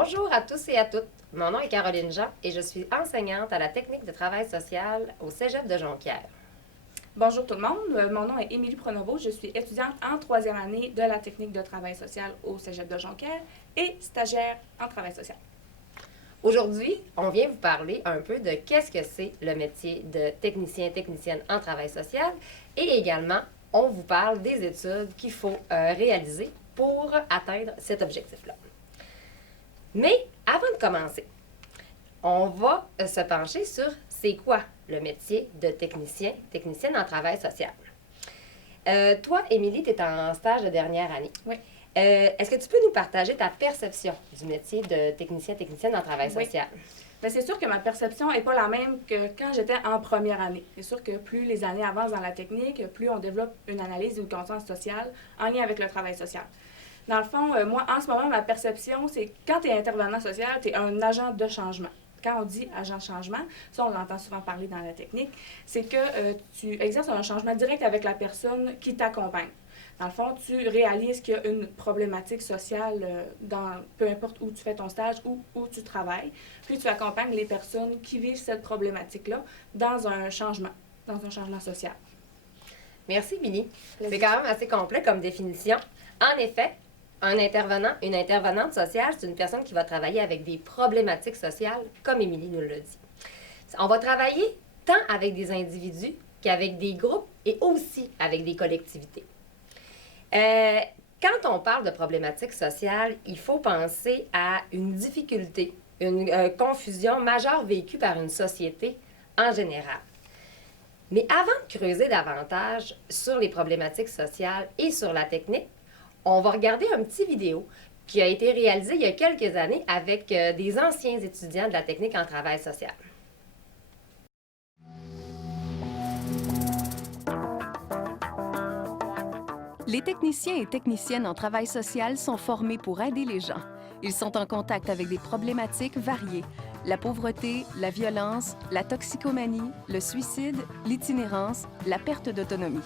Bonjour à tous et à toutes. Mon nom est Caroline Jean et je suis enseignante à la technique de travail social au Cégep de Jonquière. Bonjour tout le monde, mon nom est Émilie Pronovo, je suis étudiante en troisième année de la technique de travail social au Cégep de Jonquière et stagiaire en travail social. Aujourd'hui, on vient vous parler un peu de qu'est-ce que c'est le métier de technicienne en travail social et également, on vous parle des études qu'il faut réaliser pour atteindre cet objectif-là. Mais avant de commencer, on va se pencher sur c'est quoi le métier de technicienne en travail social. Toi, Émilie, tu es en stage de dernière année. Oui. Est-ce que tu peux nous partager ta perception du métier de technicienne en travail social? Bien, c'est sûr que ma perception n'est pas la même que quand j'étais en première année. C'est sûr que plus les années avancent dans la technique, plus on développe une analyse, une conscience sociale en lien avec le travail social. Dans le fond, moi, en ce moment, ma perception, c'est que quand tu es intervenant social, tu es un agent de changement. Quand on dit agent de changement, ça, on l'entend souvent parler dans la technique, c'est que tu exerces un changement direct avec la personne qui t'accompagne. Dans le fond, tu réalises qu'il y a une problématique sociale dans peu importe où tu fais ton stage ou où tu travailles. Puis tu accompagnes les personnes qui vivent cette problématique-là dans un changement social. Merci, Billy. C'est quand même assez complet comme définition. En effet, une intervenante sociale, c'est une personne qui va travailler avec des problématiques sociales, comme Émilie nous l'a dit. On va travailler tant avec des individus qu'avec des groupes et aussi avec des collectivités. Quand on parle de problématiques sociales, il faut penser à une difficulté, une confusion majeure vécue par une société en général. Mais avant de creuser davantage sur les problématiques sociales et sur la technique, on va regarder un petit vidéo qui a été réalisé il y a quelques années avec des anciens étudiants de la technique en travail social. Les techniciens et techniciennes en travail social sont formés pour aider les gens. Ils sont en contact avec des problématiques variées: la pauvreté, la violence, la toxicomanie, le suicide, l'itinérance, la perte d'autonomie.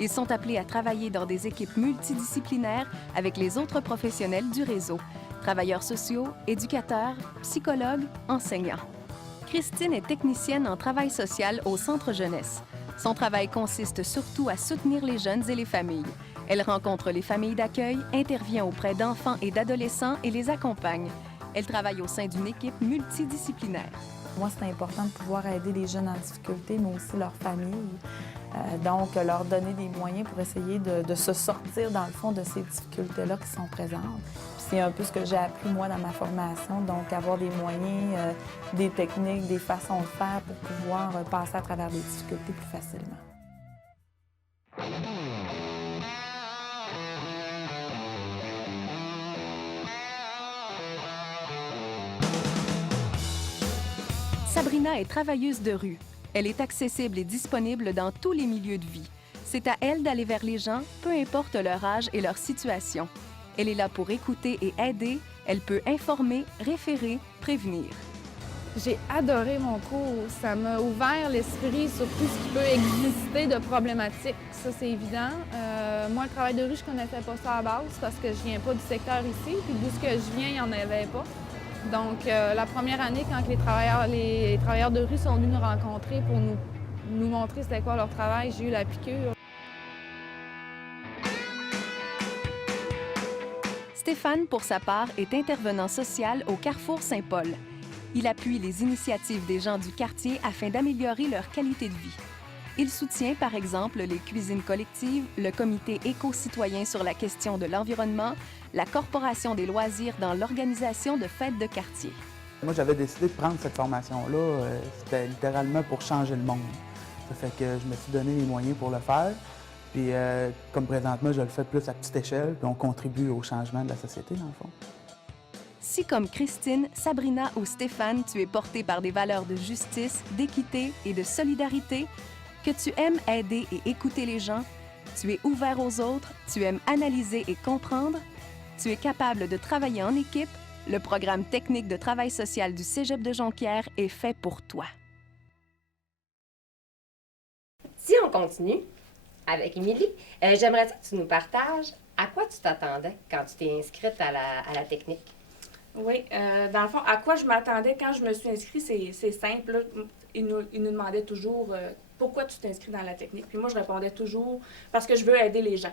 Ils sont appelés à travailler dans des équipes multidisciplinaires avec les autres professionnels du réseau: travailleurs sociaux, éducateurs, psychologues, enseignants. Christine est technicienne en travail social au Centre Jeunesse. Son travail consiste surtout à soutenir les jeunes et les familles. Elle rencontre les familles d'accueil, intervient auprès d'enfants et d'adolescents et les accompagne. Elle travaille au sein d'une équipe multidisciplinaire. Moi, c'est important de pouvoir aider les jeunes en difficulté, mais aussi leurs familles. Donc, leur donner des moyens pour essayer de se sortir, dans le fond, de ces difficultés-là qui sont présentes. C'est un peu ce que j'ai appris, moi, dans ma formation. Donc, avoir des moyens, des techniques, des façons de faire pour pouvoir passer à travers des difficultés plus facilement. Sabrina est travailleuse de rue. Elle est accessible et disponible dans tous les milieux de vie. C'est à elle d'aller vers les gens, peu importe leur âge et leur situation. Elle est là pour écouter et aider. Elle peut informer, référer, prévenir. J'ai adoré mon cours. Ça m'a ouvert l'esprit sur tout ce qui peut exister de problématiques. Ça, c'est évident. Moi, le travail de rue, je connaissais pas ça à la base parce que je viens pas du secteur ici. Puis d'où ce que je viens, il n'y en avait pas. Donc, la première année, quand les travailleurs de rue sont venus nous rencontrer pour nous montrer c'était quoi leur travail, j'ai eu la piqûre. Stéphane, pour sa part, est intervenant social au Carrefour Saint-Paul. Il appuie les initiatives des gens du quartier afin d'améliorer leur qualité de vie. Il soutient, par exemple, les cuisines collectives, le comité éco-citoyen sur la question de l'environnement, la corporation des loisirs dans l'organisation de fêtes de quartier. Moi, j'avais décidé de prendre cette formation-là, c'était littéralement pour changer le monde. Ça fait que je me suis donné les moyens pour le faire. Puis, comme présentement, je le fais plus à petite échelle, puis on contribue au changement de la société, dans le fond. Si, comme Christine, Sabrina ou Stéphane, tu es porté par des valeurs de justice, d'équité et de solidarité, que tu aimes aider et écouter les gens, tu es ouvert aux autres, tu aimes analyser et comprendre, tu es capable de travailler en équipe, le programme technique de travail social du Cégep de Jonquière est fait pour toi. Si on continue avec Émilie, j'aimerais que tu nous partages à quoi tu t'attendais quand tu t'es inscrite à la technique. Oui, dans le fond, à quoi je m'attendais quand je me suis inscrite, c'est simple. Là. Ils nous demandaient toujours pourquoi tu t'inscris dans la technique. Puis moi, je répondais toujours parce que je veux aider les gens.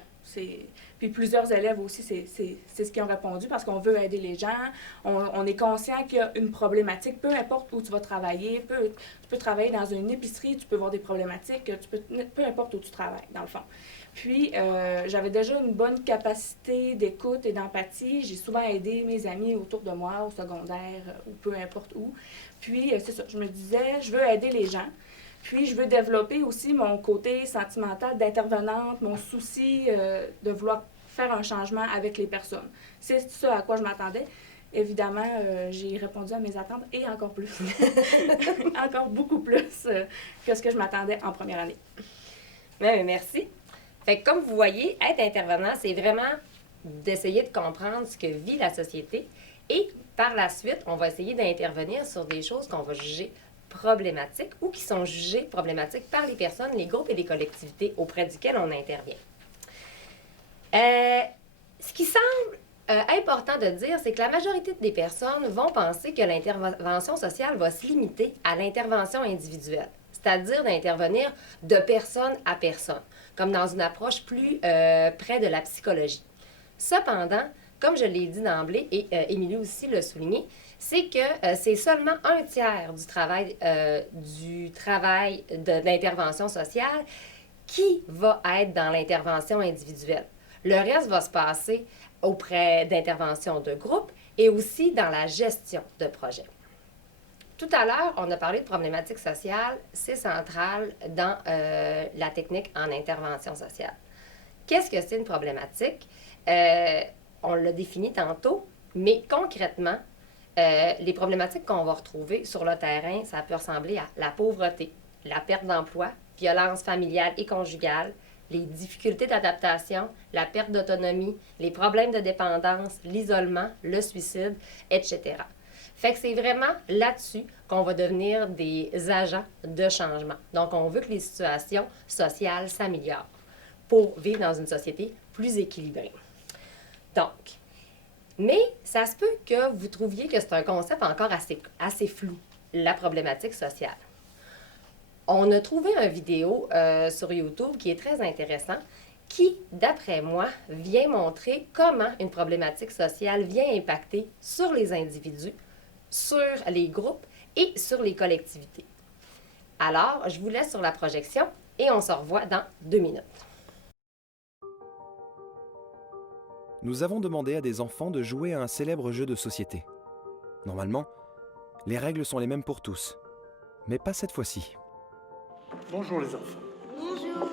Puis plusieurs élèves aussi, c'est ce qu'ils ont répondu parce qu'on veut aider les gens. On est conscient qu'il y a une problématique, peu importe où tu vas travailler. Tu peux travailler dans une épicerie, tu peux avoir des problématiques, peu importe où tu travailles, dans le fond. Puis, j'avais déjà une bonne capacité d'écoute et d'empathie. J'ai souvent aidé mes amis autour de moi, au secondaire, ou peu importe où. Puis, c'est ça, je me disais, je veux aider les gens. Puis, je veux développer aussi mon côté sentimental d'intervenante, mon souci de vouloir faire un changement avec les personnes. C'est ça à quoi je m'attendais. Évidemment, j'ai répondu à mes attentes et encore plus. Encore beaucoup plus que ce que je m'attendais en première année. Mais merci. Fait que comme vous voyez, être intervenant, c'est vraiment d'essayer de comprendre ce que vit la société et par la suite, on va essayer d'intervenir sur des choses qu'on va juger problématiques ou qui sont jugées problématiques par les personnes, les groupes et les collectivités auprès duquel on intervient. Ce qui semble important de dire, c'est que la majorité des personnes vont penser que l'intervention sociale va se limiter à l'intervention individuelle, c'est-à-dire d'intervenir de personne à personne, comme dans une approche plus près de la psychologie. Cependant, comme je l'ai dit d'emblée, et Émilie aussi l'a souligné, c'est que c'est seulement un tiers du travail d'intervention sociale qui va être dans l'intervention individuelle. Le reste va se passer auprès d'interventions de groupe et aussi dans la gestion de projets. Tout à l'heure, on a parlé de problématiques sociales. C'est central dans la technique en intervention sociale. Qu'est-ce que c'est une problématique? On l'a défini tantôt, mais concrètement, les problématiques qu'on va retrouver sur le terrain, ça peut ressembler à la pauvreté, la perte d'emploi, violence familiale et conjugale, les difficultés d'adaptation, la perte d'autonomie, les problèmes de dépendance, l'isolement, le suicide, etc. Fait que c'est vraiment là-dessus qu'on va devenir des agents de changement. Donc, on veut que les situations sociales s'améliorent pour vivre dans une société plus équilibrée. Donc, mais ça se peut que vous trouviez que c'est un concept encore assez flou, la problématique sociale. On a trouvé une vidéo sur YouTube qui est très intéressant, qui, d'après moi, vient montrer comment une problématique sociale vient impacter sur les individus, sur les groupes et sur les collectivités. Alors, je vous laisse sur la projection et on se revoit dans 2 minutes. Nous avons demandé à des enfants de jouer à un célèbre jeu de société. Normalement, les règles sont les mêmes pour tous, mais pas cette fois-ci. Bonjour les enfants. Bonjour.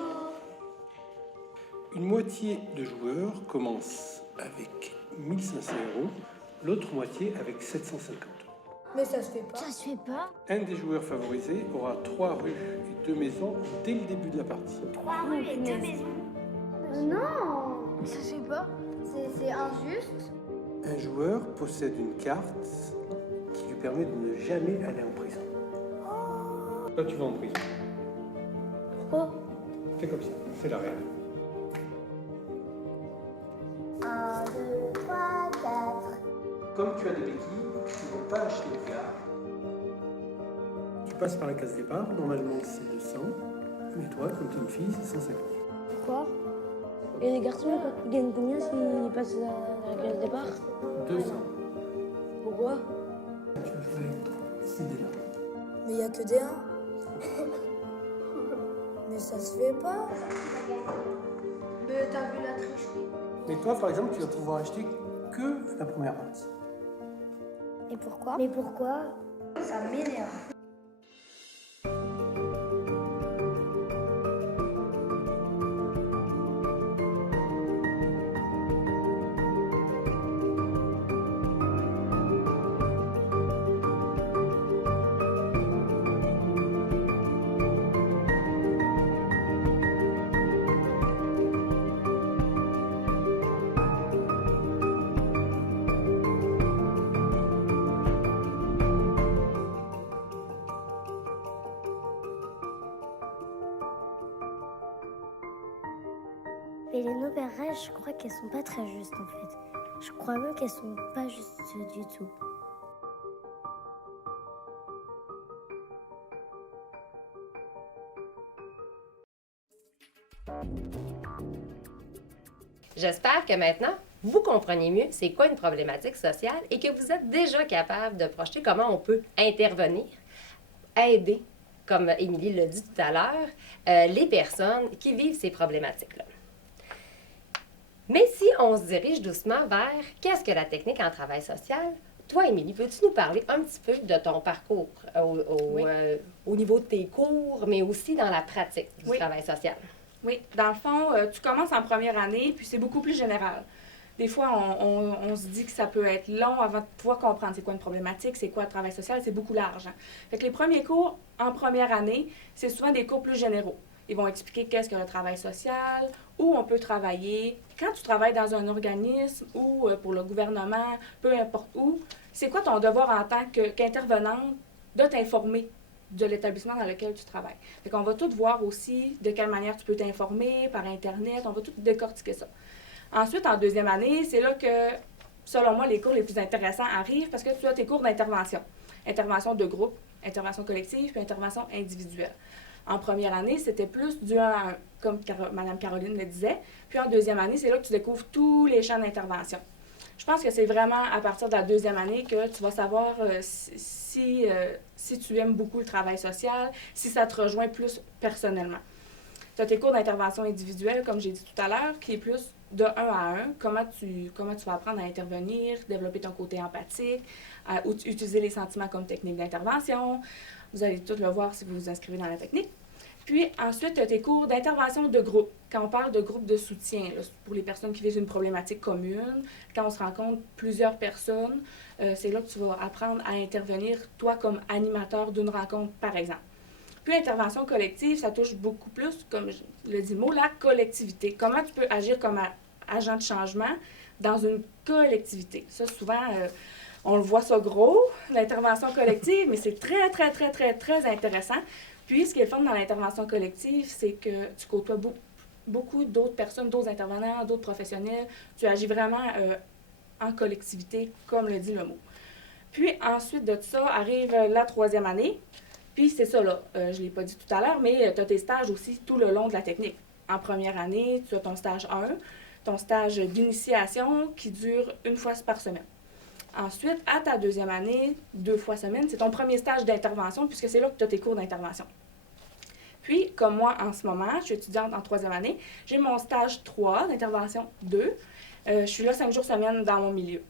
Une moitié de joueurs commence avec 1 500 €, l'autre moitié avec 750 €. Mais ça se fait pas. Ça se fait pas. Un des joueurs favorisés aura 3 rues et 2 maisons dès le début de la partie. 3 rues et 2 maisons. Non, ça se fait pas. C'est injuste. Un joueur possède une carte qui lui permet de ne jamais aller en prison. Toi, tu vas en prison. Pourquoi? Fais comme ça, c'est la règle. 1, 2, 3, 4. Comme tu as des béquilles, tu ne peux pas acheter de gare. Tu passes par la case départ, normalement c'est 200. Mais toi, comme tu es une fille, c'est 150. Pourquoi? Et les garçons, ils gagnent combien s'ils passent à la case départ? 200. Pourquoi? Tu vas jouer avec 6 dés là. Mais il n'y a que des 1. Mais ça se fait pas. Mais t'as vu la tricherie. Mais toi, par exemple, tu vas pouvoir acheter que la première partie. Et pourquoi? Mais pourquoi? Ça m'énerve. Et les nouvelles règles, je crois qu'elles sont pas très justes en fait. Je crois même qu'elles sont pas justes du tout. J'espère que maintenant, vous comprenez mieux c'est quoi une problématique sociale et que vous êtes déjà capable de projeter comment on peut intervenir, aider, comme Émilie l'a dit tout à l'heure, les personnes qui vivent ces problématiques-là. Mais si on se dirige doucement vers qu'est-ce que la technique en travail social, toi, Émilie, peux-tu nous parler un petit peu de ton parcours au niveau de tes cours, mais aussi dans la pratique du travail social? Oui, dans le fond, tu commences en première année, puis c'est beaucoup plus général. Des fois, on se dit que ça peut être long avant de pouvoir comprendre c'est quoi une problématique, c'est quoi le travail social, c'est beaucoup large. Hein? Fait que les premiers cours en première année, c'est souvent des cours plus généraux. Ils vont expliquer qu'est-ce que le travail social, où on peut travailler. Quand tu travailles dans un organisme ou pour le gouvernement, peu importe où, c'est quoi ton devoir en tant qu'intervenante de t'informer de l'établissement dans lequel tu travailles. Fait qu'on va tout voir aussi de quelle manière tu peux t'informer par Internet, on va tout décortiquer ça. Ensuite, en deuxième année, c'est là que, selon moi, les cours les plus intéressants arrivent parce que tu as tes cours d'intervention. Intervention de groupe, intervention collective, puis intervention individuelle. En première année, c'était plus du 1 à 1, comme Mme Caroline le disait. Puis en deuxième année, c'est là que tu découvres tous les champs d'intervention. Je pense que c'est vraiment à partir de la deuxième année que tu vas savoir si tu aimes beaucoup le travail social, si ça te rejoint plus personnellement. Tu as tes cours d'intervention individuelle, comme j'ai dit tout à l'heure, qui est plus de 1 à 1. Comment tu vas apprendre à intervenir, développer ton côté empathique, à utiliser les sentiments comme technique d'intervention. Vous allez tout le voir si vous vous inscrivez dans la technique. Puis ensuite, tu as tes cours d'intervention de groupe. Quand on parle de groupe de soutien, là, pour les personnes qui vivent une problématique commune, quand on se rencontre plusieurs personnes, c'est là que tu vas apprendre à intervenir, toi, comme animateur d'une rencontre, par exemple. Puis intervention collective, ça touche beaucoup plus, comme le dit le mot, la collectivité. Comment tu peux agir comme agent de changement dans une collectivité. Ça, souvent, on le voit ça gros, l'intervention collective, mais c'est très, très, très, très, très intéressant. Puis, ce qui est le fun dans l'intervention collective, c'est que tu côtoies beaucoup d'autres personnes, d'autres intervenants, d'autres professionnels. Tu agis vraiment en collectivité, comme le dit le mot. Puis, ensuite de ça, arrive la troisième année. Puis, c'est ça, là, je ne l'ai pas dit tout à l'heure, mais tu as tes stages aussi tout le long de la technique. En première année, tu as ton stage 1, ton stage d'initiation qui dure 1 fois par semaine. Ensuite, à ta deuxième année, 2 fois semaine, c'est ton premier stage d'intervention puisque c'est là que tu as tes cours d'intervention. Puis, comme moi, en ce moment, je suis étudiante en troisième année, j'ai mon stage 3 d'intervention 2. Je suis là 5 jours semaine dans mon milieu.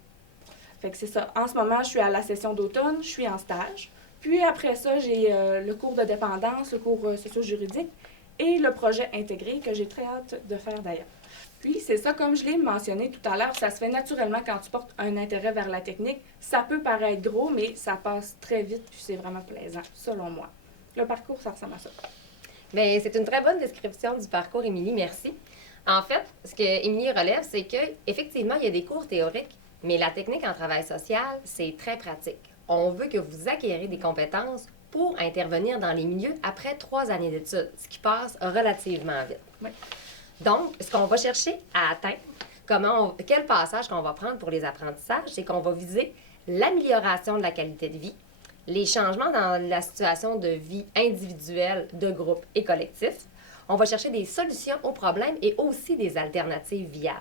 Fait que c'est ça. En ce moment, je suis à la session d'automne, je suis en stage. Puis après ça, j'ai le cours de dépendance, le cours socio-juridique et le projet intégré que j'ai très hâte de faire d'ailleurs. Puis, c'est ça, comme je l'ai mentionné tout à l'heure, ça se fait naturellement quand tu portes un intérêt vers la technique. Ça peut paraître gros, mais ça passe très vite, puis c'est vraiment plaisant, selon moi. Le parcours, ça ressemble à ça. Bien, c'est une très bonne description du parcours, Émilie, merci. En fait, ce que Émilie relève, c'est qu'effectivement, il y a des cours théoriques, mais la technique en travail social, c'est très pratique. On veut que vous acquériez des compétences pour intervenir dans les milieux après 3 années d'études, ce qui passe relativement vite. Oui. Donc, ce qu'on va chercher à atteindre, quel passage qu'on va prendre pour les apprentissages, c'est qu'on va viser l'amélioration de la qualité de vie, les changements dans la situation de vie individuelle, de groupe et collectif. On va chercher des solutions aux problèmes et aussi des alternatives viables.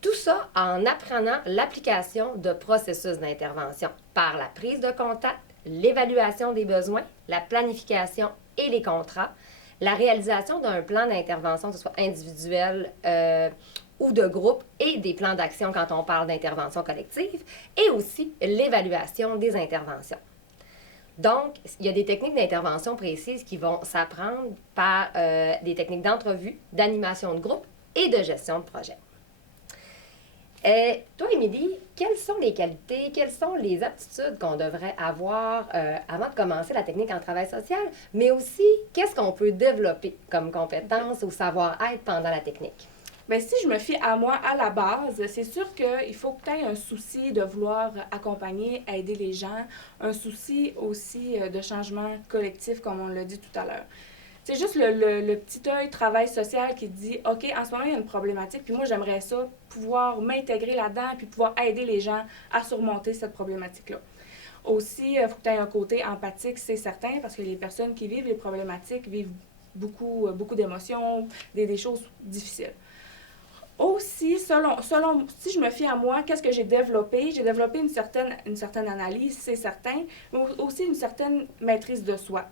Tout ça en apprenant l'application de processus d'intervention par la prise de contact, l'évaluation des besoins, la planification et les contrats, la réalisation d'un plan d'intervention, que ce soit individuel ou de groupe, et des plans d'action quand on parle d'intervention collective, et aussi l'évaluation des interventions. Donc, il y a des techniques d'intervention précises qui vont s'apprendre par des techniques d'entrevue, d'animation de groupe et de gestion de projet. Toi, Émilie, quelles sont les qualités, quelles sont les aptitudes qu'on devrait avoir avant de commencer la technique en travail social, mais aussi qu'est-ce qu'on peut développer comme compétences ou savoir-être pendant la technique? Bien, si je me fie à moi à la base, c'est sûr qu'il faut que tu aies un souci de vouloir accompagner, aider les gens, un souci aussi de changement collectif, comme on l'a dit tout à l'heure. C'est juste le petit œil travail social qui dit « OK, en ce moment, il y a une problématique, puis moi, j'aimerais ça, pouvoir m'intégrer là-dedans, puis pouvoir aider les gens à surmonter cette problématique-là. » Aussi, il faut que tu aies un côté empathique, c'est certain, parce que les personnes qui vivent les problématiques vivent beaucoup d'émotions, des choses difficiles. Aussi, si je me fie à moi, qu'est-ce que j'ai développé? J'ai développé une certaine analyse, c'est certain, mais aussi une certaine maîtrise de soi.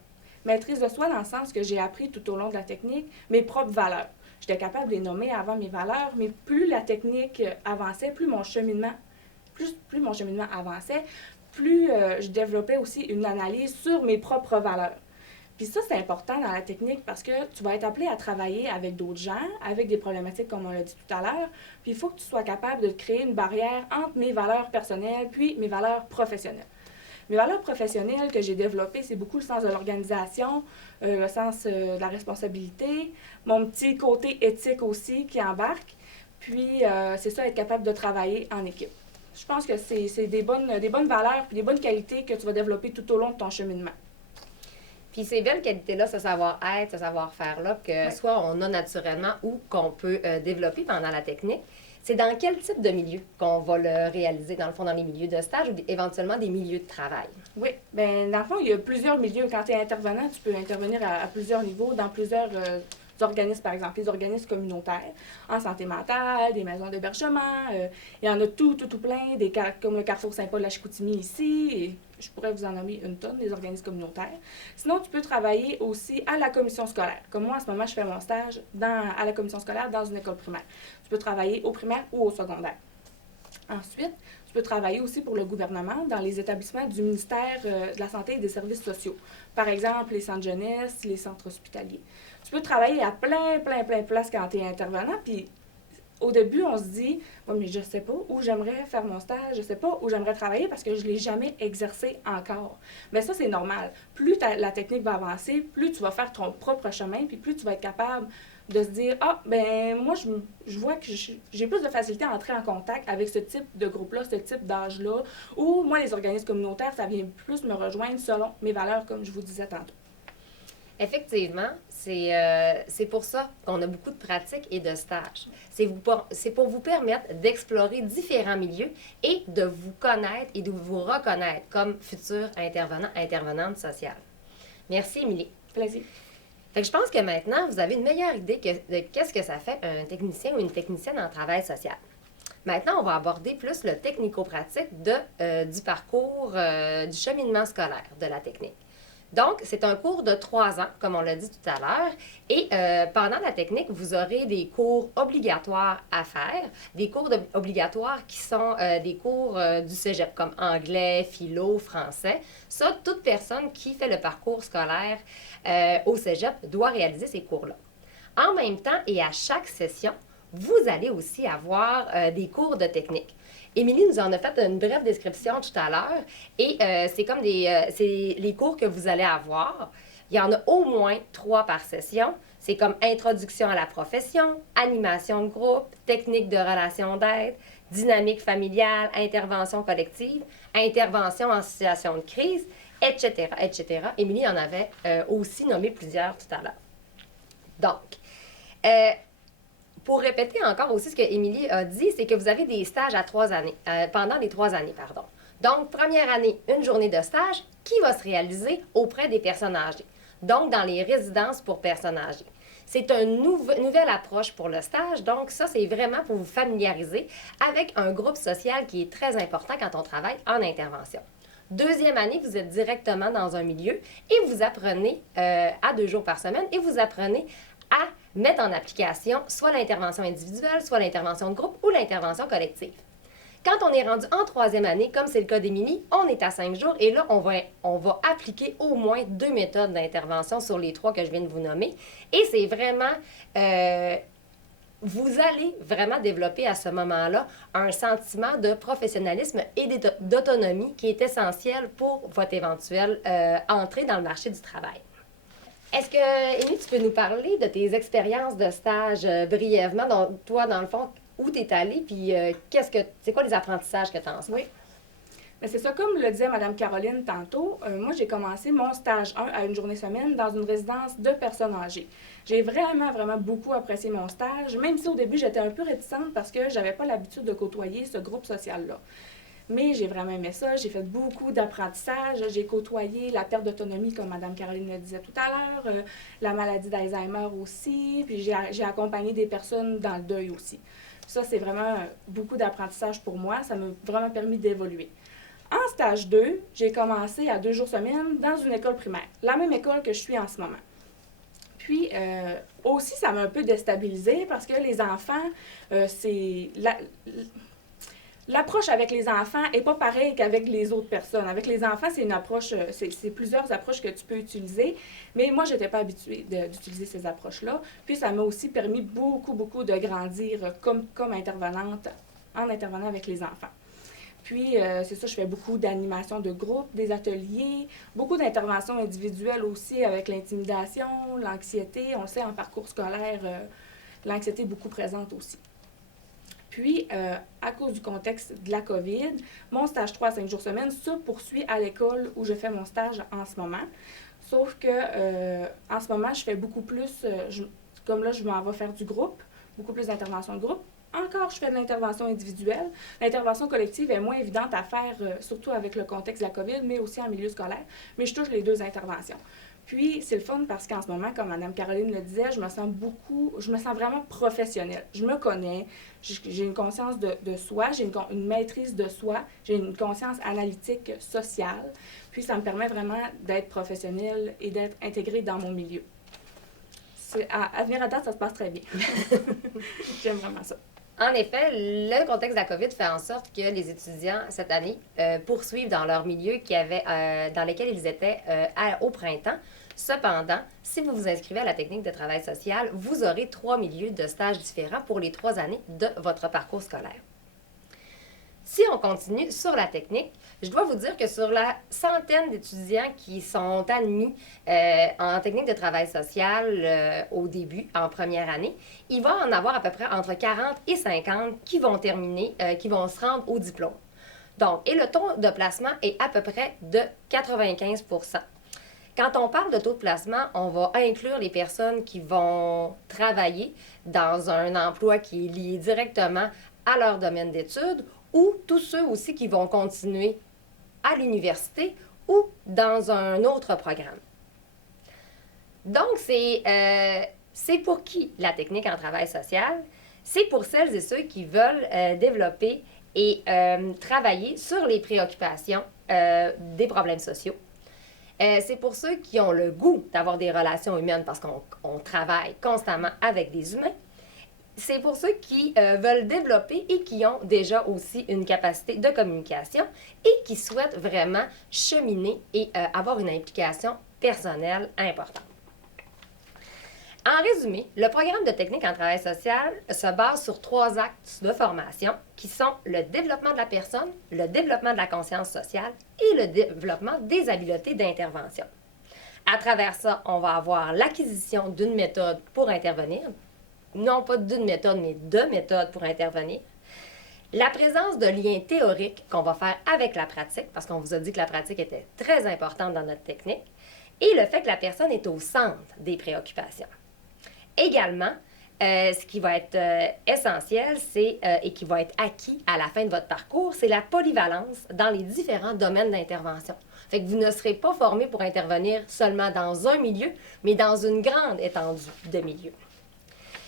Maîtrise de soi dans le sens que j'ai appris tout au long de la technique mes propres valeurs. J'étais capable de les nommer avant mes valeurs, mais plus la technique avançait, plus mon cheminement avançait, plus je développais aussi une analyse sur mes propres valeurs. Puis ça, c'est important dans la technique parce que tu vas être appelé à travailler avec d'autres gens, avec des problématiques comme on l'a dit tout à l'heure. Puis il faut que tu sois capable de créer une barrière entre mes valeurs personnelles puis mes valeurs professionnelles. Mes valeurs professionnelles que j'ai développées, c'est beaucoup le sens de l'organisation, le sens de la responsabilité, mon petit côté éthique aussi qui embarque. Puis c'est ça, être capable de travailler en équipe. Je pense que c'est des bonnes valeurs puis des bonnes qualités que tu vas développer tout au long de ton cheminement. Puis ces belles qualités-là, ce savoir-être, ce savoir-faire-là, que soit on a naturellement ou qu'on peut développer pendant la technique, c'est dans quel type de milieu qu'on va le réaliser, dans le fond, dans les milieux de stage ou éventuellement des milieux de travail? Oui, bien, dans le fond, il y a plusieurs milieux. Quand tu es intervenant, tu peux intervenir à plusieurs niveaux, dans plusieurs organismes, par exemple, les organismes communautaires, en santé mentale, des maisons d'hébergement, il y en a tout plein, comme le Carrefour Saint-Paul de la Chicoutimi ici, et je pourrais vous en nommer une tonne, des organismes communautaires. Sinon, tu peux travailler aussi à la commission scolaire. Comme moi, en ce moment, je fais mon stage à la commission scolaire dans une école primaire. Tu peux travailler au primaire ou au secondaire. Ensuite, tu peux travailler aussi pour le gouvernement dans les établissements du ministère de la Santé et des Services sociaux. Par exemple, les centres jeunesse, les centres hospitaliers. Tu peux travailler à plein de places quand tu es intervenant, puis au début, on se dit « Oui, mais je sais pas où j'aimerais faire mon stage, je sais pas où j'aimerais travailler parce que je l'ai jamais exercé encore. » Mais ça, c'est normal. Plus la technique va avancer, plus tu vas faire ton propre chemin, puis plus tu vas être capable de se dire « Ah, ben moi, je vois que j'ai plus de facilité à entrer en contact avec ce type de groupe-là, ce type d'âge-là, ou moi, les organismes communautaires, ça vient plus me rejoindre selon mes valeurs, comme je vous disais tantôt. » Effectivement, c'est pour ça qu'on a beaucoup de pratiques et de stages. C'est pour vous permettre d'explorer différents milieux et de vous connaître et de vous reconnaître comme futur intervenant, intervenante sociale. Merci, Émilie. Plaisir. Fait que je pense que maintenant, vous avez une meilleure idée de qu'est-ce que ça fait un technicien ou une technicienne en travail social. Maintenant, on va aborder plus le technico-pratique du parcours du cheminement scolaire de la technique. Donc, c'est un cours de 3 ans, comme on l'a dit tout à l'heure, et pendant la technique, vous aurez des cours obligatoires à faire, des cours obligatoires qui sont des cours du cégep, comme anglais, philo, français. Ça, toute personne qui fait le parcours scolaire au cégep doit réaliser ces cours-là. En même temps, et à chaque session, vous allez aussi avoir des cours de technique. Émilie nous en a fait une brève description tout à l'heure et c'est comme c'est les cours que vous allez avoir. Il y en a au moins 3 par session. C'est comme introduction à la profession, animation de groupe, technique de relation d'aide, dynamique familiale, intervention collective, intervention en situation de crise, etc., etc. Émilie en avait aussi nommé plusieurs tout à l'heure. Donc, pour répéter encore aussi ce que Émilie a dit, c'est que vous avez des stages à 3 années, pendant les 3 années, pardon. Donc, première année, une journée de stage qui va se réaliser auprès des personnes âgées, donc dans les résidences pour personnes âgées. C'est une nouvelle approche pour le stage, donc ça, c'est vraiment pour vous familiariser avec un groupe social qui est très important quand on travaille en intervention. Deuxième année, vous êtes directement dans un milieu et vous apprenez à 2 jours par semaine et vous apprenez à mettre en application soit l'intervention individuelle, soit l'intervention de groupe ou l'intervention collective. Quand on est rendu en 3e année, comme c'est le cas d'Émilie, on est à 5 jours et là, on va appliquer au moins 2 méthodes d'intervention sur les 3 que je viens de vous nommer. Et c'est vraiment, vous allez vraiment développer à ce moment-là un sentiment de professionnalisme et d'autonomie qui est essentiel pour votre éventuelle entrée dans le marché du travail. Est-ce que, Émilie, tu peux nous parler de tes expériences de stage brièvement? Donc, toi, dans le fond, où tu es allée, puis c'est quoi les apprentissages que tu en as? Oui. Mais c'est ça, comme le disait Mme Caroline tantôt, moi j'ai commencé mon stage 1 à une journée semaine dans une résidence de personnes âgées. J'ai vraiment, vraiment beaucoup apprécié mon stage, même si au début j'étais un peu réticente parce que j'avais pas l'habitude de côtoyer ce groupe social-là. Mais j'ai vraiment aimé ça, j'ai fait beaucoup d'apprentissage, j'ai côtoyé la perte d'autonomie, comme Mme Caroline le disait tout à l'heure, la maladie d'Alzheimer aussi, puis j'ai accompagné des personnes dans le deuil aussi. Ça, c'est vraiment beaucoup d'apprentissage pour moi, ça m'a vraiment permis d'évoluer. En stage 2, j'ai commencé à 2 jours semaine dans une école primaire, la même école que je suis en ce moment. Puis, aussi, ça m'a un peu déstabilisée parce que les enfants, l'approche avec les enfants n'est pas pareille qu'avec les autres personnes. Avec les enfants, c'est une approche, c'est plusieurs approches que tu peux utiliser, mais moi, je n'étais pas habituée d'utiliser ces approches-là. Puis, ça m'a aussi permis beaucoup de grandir comme intervenante, en intervenant avec les enfants. Puis, c'est ça, je fais beaucoup d'animations de groupe, des ateliers, beaucoup d'interventions individuelles aussi avec l'intimidation, l'anxiété. On le sait, en parcours scolaire, l'anxiété est beaucoup présente aussi. Puis, à cause du contexte de la COVID, mon stage 3 à 5 jours semaine se poursuit à l'école où je fais mon stage en ce moment. Sauf que, en ce moment, je fais beaucoup plus, comme là, je m'en vais faire du groupe, beaucoup plus d'interventions de groupe. Encore, je fais de l'intervention individuelle. L'intervention collective est moins évidente à faire, surtout avec le contexte de la COVID, mais aussi en milieu scolaire. Mais je touche les 2 interventions. Puis, c'est le fun parce qu'en ce moment, comme Mme Caroline le disait, je me sens vraiment professionnelle. Je me connais, j'ai une conscience de soi, j'ai une maîtrise de soi, j'ai une conscience analytique sociale. Puis, ça me permet vraiment d'être professionnelle et d'être intégrée dans mon milieu. À venir à date, ça se passe très bien. J'aime vraiment ça. En effet, le contexte de la COVID fait en sorte que les étudiants, cette année, poursuivent dans leur milieu dans lesquels ils étaient au printemps. Cependant, si vous vous inscrivez à la technique de travail social, vous aurez 3 milieux de stages différents pour les 3 années de votre parcours scolaire. Si on continue sur la technique, je dois vous dire que sur la centaine d'étudiants qui sont admis en technique de travail social au début, en première année, il va en avoir à peu près entre 40 et 50 qui vont terminer, qui vont se rendre au diplôme. Donc, et le taux de placement est à peu près de 95 %. Quand on parle de taux de placement, on va inclure les personnes qui vont travailler dans un emploi qui est lié directement à leur domaine d'études ou tous ceux aussi qui vont continuer à l'université ou dans un autre programme. Donc, c'est pour qui la technique en travail social? C'est pour celles et ceux qui veulent développer et travailler sur les préoccupations des problèmes sociaux. C'est pour ceux qui ont le goût d'avoir des relations humaines parce qu'on travaille constamment avec des humains. C'est pour ceux qui veulent développer et qui ont déjà aussi une capacité de communication et qui souhaitent vraiment cheminer et avoir une implication personnelle importante. En résumé, le programme de technique en travail social se base sur 3 axes de formation qui sont le développement de la personne, le développement de la conscience sociale et le développement des habiletés d'intervention. À travers ça, on va avoir l'acquisition d'une méthode pour intervenir, non pas d'une méthode, mais de méthodes pour intervenir. La présence de liens théoriques qu'on va faire avec la pratique, parce qu'on vous a dit que la pratique était très importante dans notre technique, et le fait que la personne est au centre des préoccupations. Également, ce qui va être essentiel, et qui va être acquis à la fin de votre parcours, c'est la polyvalence dans les différents domaines d'intervention. Fait que vous ne serez pas formé pour intervenir seulement dans un milieu, mais dans une grande étendue de milieux.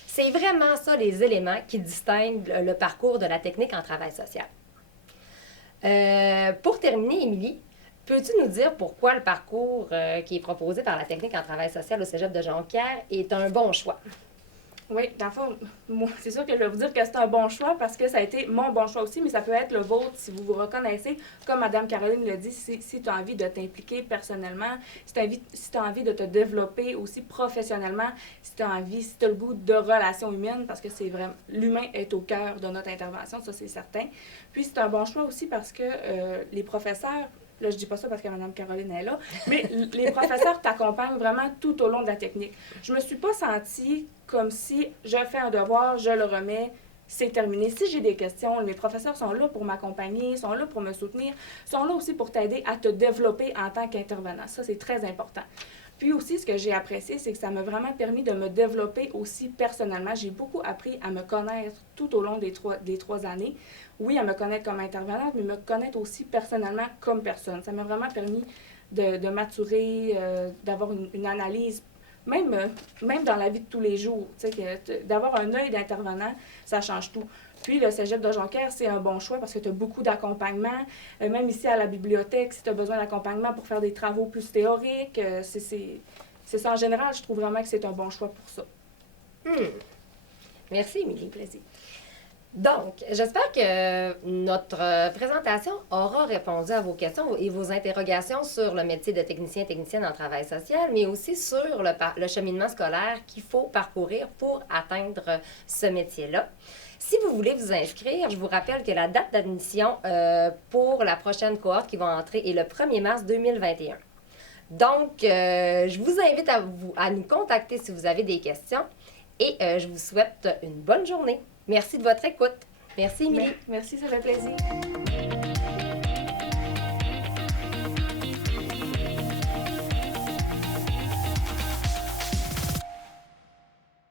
C'est vraiment ça les éléments qui distinguent le parcours de la technique en travail social. Pour terminer, Émilie, peux-tu nous dire pourquoi le parcours qui est proposé par la technique en travail social au Cégep de Jonquière est un bon choix? Oui, dans le fond, moi, c'est sûr que je vais vous dire que c'est un bon choix parce que ça a été mon bon choix aussi, mais ça peut être le vôtre si vous vous reconnaissez. Comme Mme Caroline l'a dit, si tu as envie de t'impliquer personnellement, si tu as envie de te développer aussi professionnellement, si tu as envie, si tu as le goût de relations humaines, parce que c'est vraiment, l'humain est au cœur de notre intervention, ça c'est certain. Puis c'est un bon choix aussi parce que les professeurs, là, je dis pas ça parce que Mme Caroline est là, mais les professeurs t'accompagnent vraiment tout au long de la technique. Je me suis pas sentie comme si je fais un devoir, je le remets, c'est terminé. Si j'ai des questions, mes professeurs sont là pour m'accompagner, sont là pour me soutenir, sont là aussi pour t'aider à te développer en tant qu'intervenant. Ça, c'est très important. Puis aussi, ce que j'ai apprécié, c'est que ça m'a vraiment permis de me développer aussi personnellement. J'ai beaucoup appris à me connaître tout au long des trois années. Oui, à me connaître comme intervenante, mais me connaître aussi personnellement comme personne. Ça m'a vraiment permis de maturer, d'avoir une analyse, même dans la vie de tous les jours. D'avoir un œil d'intervenant, ça change tout. Puis, le cégep de Jonquière, c'est un bon choix parce que tu as beaucoup d'accompagnement. Même ici, à la bibliothèque, si tu as besoin d'accompagnement pour faire des travaux plus théoriques, c'est ça. En général, je trouve vraiment que c'est un bon choix pour ça. Merci, Émilie. Plaisir. Donc, j'espère que notre présentation aura répondu à vos questions et vos interrogations sur le métier de technicien et technicienne en travail social, mais aussi sur le cheminement scolaire qu'il faut parcourir pour atteindre ce métier-là. Si vous voulez vous inscrire, je vous rappelle que la date d'admission pour la prochaine cohorte qui va entrer est le 1er mars 2021. Donc, je vous invite à nous contacter si vous avez des questions et je vous souhaite une bonne journée. Merci de votre écoute. Merci, Émilie. Merci, ça fait plaisir.